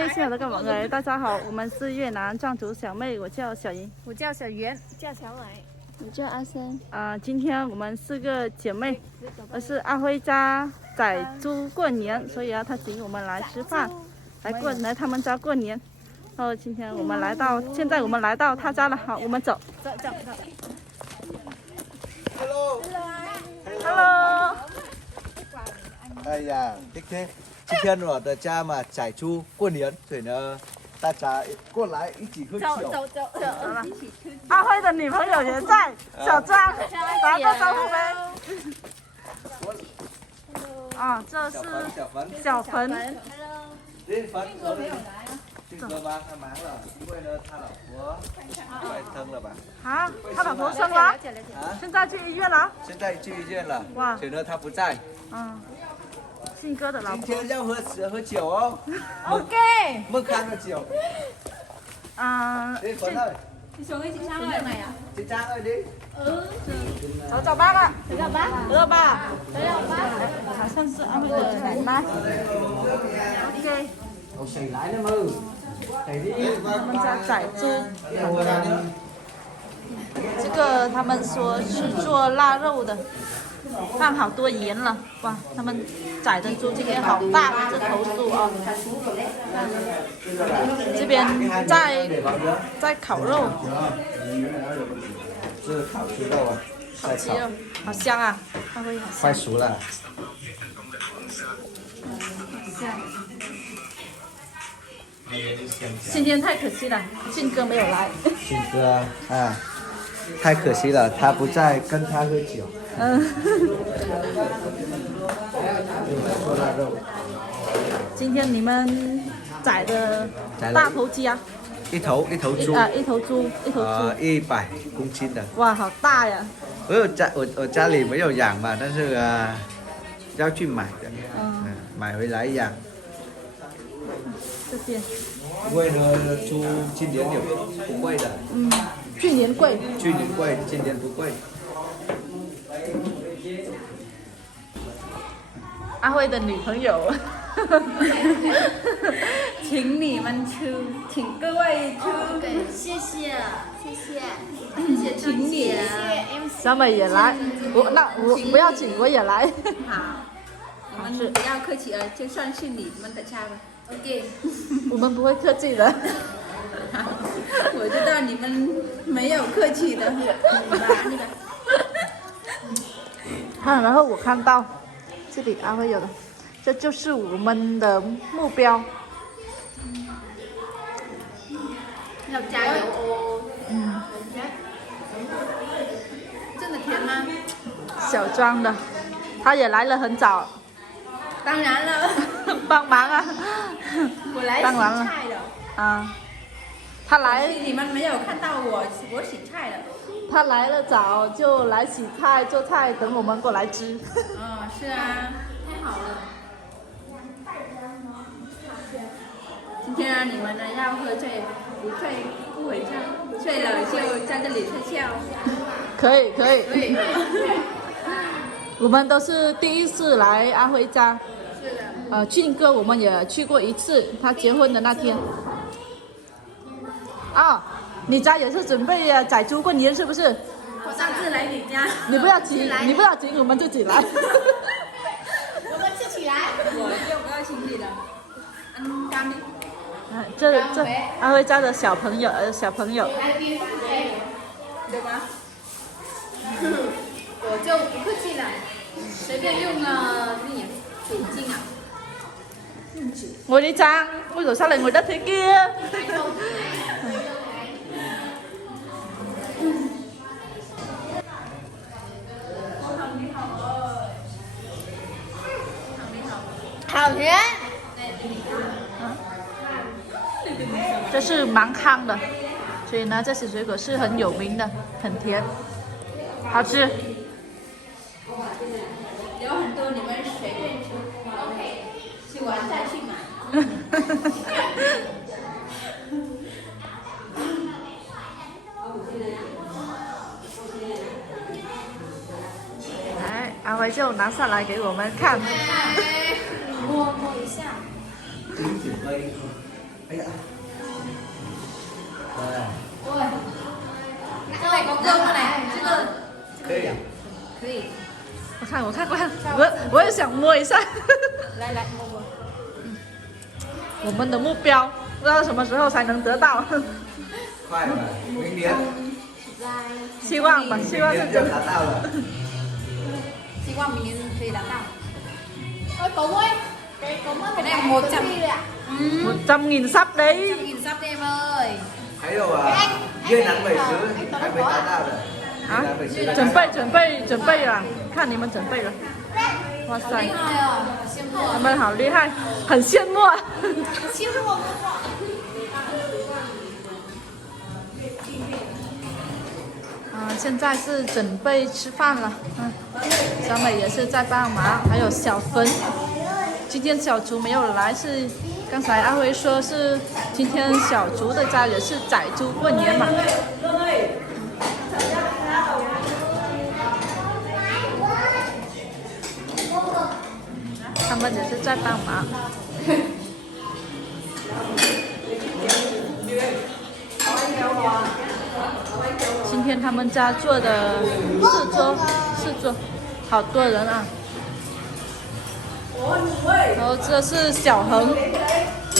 嘿，亲爱的各位朋友，大家好，我们是越南藏族小妹，我叫小莹，我叫小圆，叫小伟，我叫阿森。今天我们4个姐妹，是阿辉家宰猪过年，所以她请我们来吃饭，来他们家过年。然后今天我们来到，现在我们来到她家了，好，我们走。走。Hello。哎呀，今天我的家嘛宰猪过年，所以呢，大家过来一起喝酒。走了。阿辉的女朋友也在，小张，打个招呼呗。这是小冯。俊哥吗？他忙了，因为呢，他老婆快生了吧？啊，他老婆生了？现在去医院了？现在去医院了。哇，所以呢，他不在。信哥的老婆。今天要喝酒哦。OK。孟康的酒。đi Phấn ơi. Đi xuống với chị Trang ơi. Chị Trang ơi đi. Chào bác ạ. Chào bác. Đưa bà. Đấy là bác. 好像是安徽的奶奶。OK。谁来了么？他们家宰猪。这个他们说是做腊肉的，放好多盐了。哇，他们宰的猪今天好大的这头猪啊！这边在烤肉。是烤猪肉啊。烤鸡肉，好香啊！它会好香。快熟了。好香。今天太可惜了，俊哥没有来。俊哥啊，太可惜了，他不在跟他喝酒。做腊肉。今天你们宰的大头鸡啊？一头猪。一头猪。100公斤的。哇，好大呀！我家里没有养嘛，但是要去买的。买回来养。这边。因为呢，猪今年有不贵的。去年贵。去年贵，今年不贵。阿辉的女朋友。请你们吃，请各位吃。谢谢。请你。小美也来，我不要请，我也来。好，你们不要客气了，就算是你们的家吧。OK。我们不会客气的。我知道你们没有客气的。然后我看到这里阿辉有的，这就是我们的目标。要加油哦。真的甜吗？小庄的，他也来了很早。当然了。帮忙啊！我来洗菜的。他来，你们没有看到我洗菜的。他来了早就来洗菜做菜，等我们过来吃。是啊，太好了。今天啊，你们呢要喝醉不醉不回家，醉了就在这里睡觉。可以。我们都是第一次来阿辉家。是的。俊哥我们也去过一次，他结婚的那天。你家也是准备宰猪过年是不是？我上次来你家。你不要急，我们自己来。我们自己来。我就不要请你了。干杯。这阿辉家的小朋友。对吧？我就不客气了，随便用纸巾啊。Ngồi đi Trang, ôi rồi sao lại ngồi đất thế kia? Hảo thế. 这是芒康的，所以呢，这些水果是很有名的，很甜，好吃。有很多你们随便吃，OK， 吃完再去买。来，阿辉就拿下来给我们看。摸一下。哎呀，ôi cái này có cơm cái này这个可以。可以我看，我也想摸一下。来来摸摸我们的目标不知道什么时候才能得到，快了，明年，希望吧，希望是明年就真的。达到了。希望明年可以达到ôi cậu ơi cái này 100 100.000 sắp đấy. 100.000 sắp đi em ơi 还有越南美食还没达到的。啊，准备了，看你们准备了。哇好塞，厉害哦羡慕他们好厉害，很羡慕啊。羡慕现在是准备吃饭了。小美也是在帮忙，还有小芬。今天小竹没有来，是刚才阿辉说是今天小竹的家也是宰猪过年嘛。他们也是在帮忙。今天他们家做的四桌，好多人啊。然后这是小恒，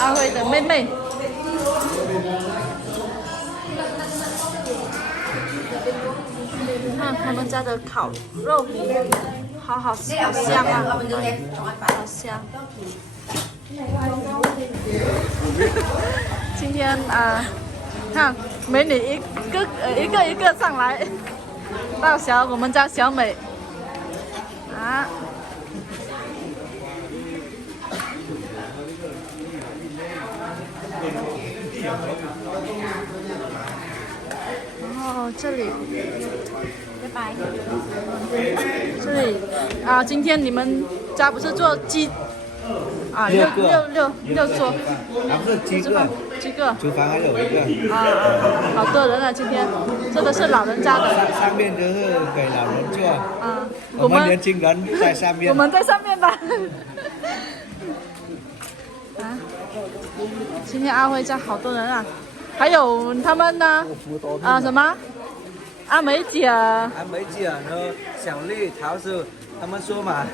阿辉的妹妹。看他们家的烤肉，好香啊，好香。今天看美女一个上来，到我们家小美啊。哦，这里，拜拜这里今天你们家不是做鸡六桌，不是几个？几个？厨房还有一个。好多人啊！今天这个是老人家的。上面就是给老人做。我们年轻人在上面。我们在上面吧。今天阿辉家好多人啊，还有他们呢，什么？阿梅姐呢？小丽、桃子，他们说嘛，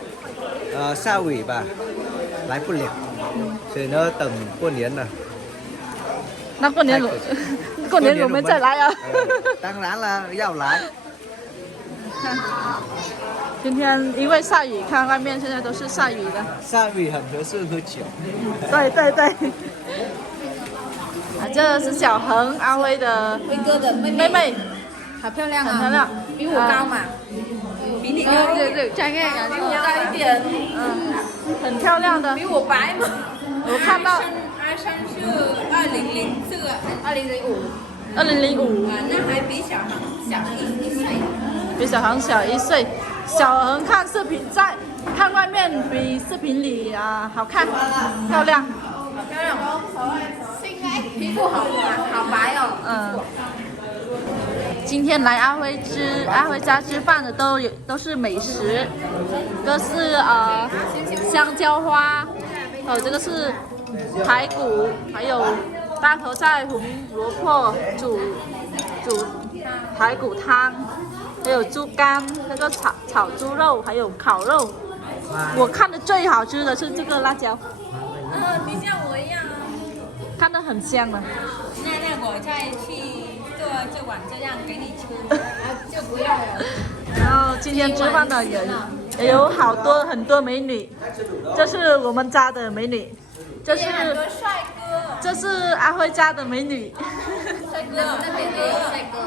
下雨吧，来不了，所以呢，等过年了。那过年我们再来啊！当然了，要来。今天因为下雨，看外面现在都是下雨的。下雨很合适喝酒。对。这是小恒，阿辉的辉哥的妹妹好漂亮啊，很漂亮，比我高嘛，比你高，对，大概比我高一点，很漂亮的，比我白嘛。我看到23是2005，那还比小恒小一岁，比小恒小1岁。小恒看视频看外面比视频里好看，漂亮，好漂亮，皮肤好白哦。今天来阿辉家吃饭的都是美食，这是香蕉花，还有这个是排骨，还有大头菜、红萝卜煮排骨汤，还有猪肝，那个炒猪肉，还有烤肉。我看的最好吃的是这个辣椒。你像我一样啊，看得很香了。那我再去做这碗这样给你吃，就不要了。然后今天吃饭的也有很多美女，这是我们家的美女，这是帅哥，这是阿辉家的美女。帅哥，那边也有帅哥。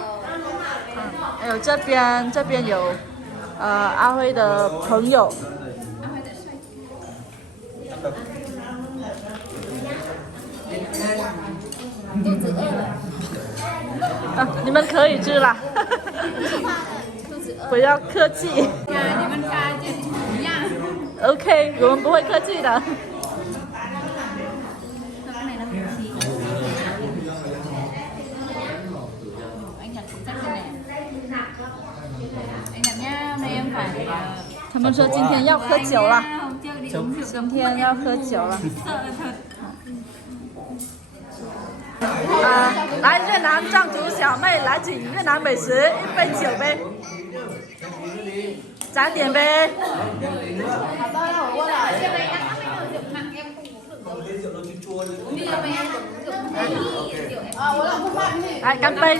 还有这边有阿辉的朋友。肚子饿了，你们可以吃了，不要客气。你们家就一样。OK， 我们不会客气的。他们说今天要喝酒了，今天要喝酒了。越南藏族小妹来请越南美食，一杯酒呗，咱点呗。来干杯！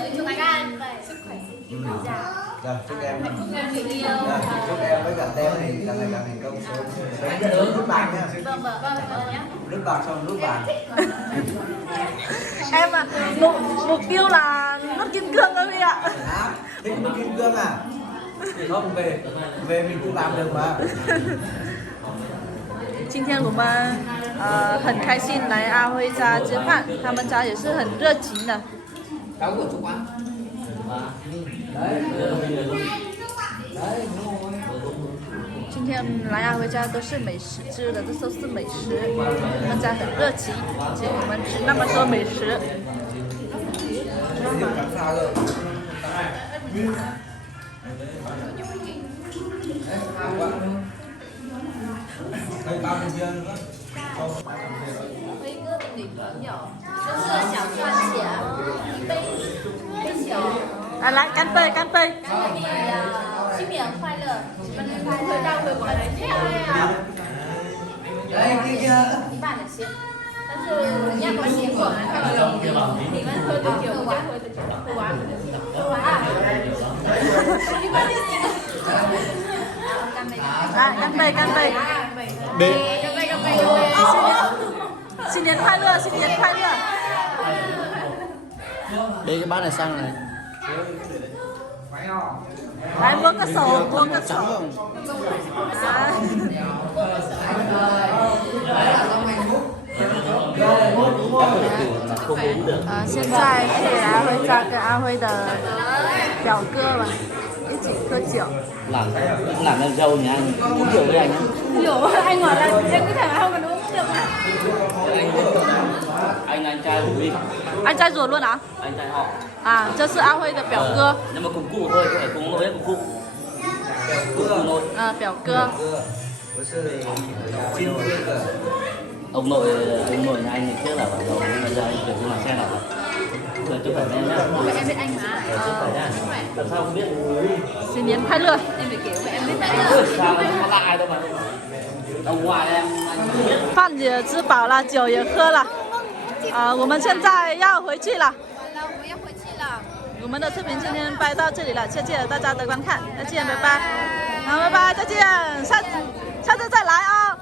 Rồi, chúc em chúc em với cả tem này càng ngày càng thành công sớm. Rút bạc nha. Rút bạc xong rút bạc. Em à, mục tiêu là nút kim cương thôi Huy ạ. Thích nút kim cương à? Không về mình cũng làm được mà. 今天我们很开心来阿辉家吃饭，他们家也是很热情的。今天来阿辉家都是美食，吃的都是美食，他们家很热情，请我们吃那么多美食。 辉哥的女朋友就是小番茄，一杯酒。来干杯，干杯！祝你新年快乐，生日快乐，大会玩得漂亮。一半的先，但是要把结果你们喝的酒，我就喝的酒，喝完，喝完啊。一半就行。干杯！来干杯，干杯！干杯，干杯！新年快乐，新年快乐！ Đi cái bát này sang này. 来握个手，握个手。现在是阿辉家跟阿辉的表哥吧，一起喝酒。Làm làm dâu nhà anh uống rượu với anh nhé. Rượu anh nói là riêng cái thằng không cần uống rượu à? Anh trai của Vy. anh trai ruột luôn à? Anh trai họ. 啊，这是阿辉的表哥。 Nhưng mà cùng cụ thôi, không phải cùng nội hết cùng cụ. Cùng nội. 表哥。 Ông nội nhà anh thì trước là vào đầu nhưng mà giờ anh chuyển sang làm xe nào. Rồi chúc khỏe em nhá. Em biết anh mà. Chúc khỏe nhá. Làm sao không biết. 新年快乐！ Em phải kiểu em biết anh. Sao mà không có lại đâu mà. Ông ngoài em anh không biết. 饭也吃饱了，酒也喝了，我们现在要回去了。我们要回去了。我们的视频今天拍到这里了，谢谢大家的观看，再见，拜拜。好，拜拜，再见，下次再来啊。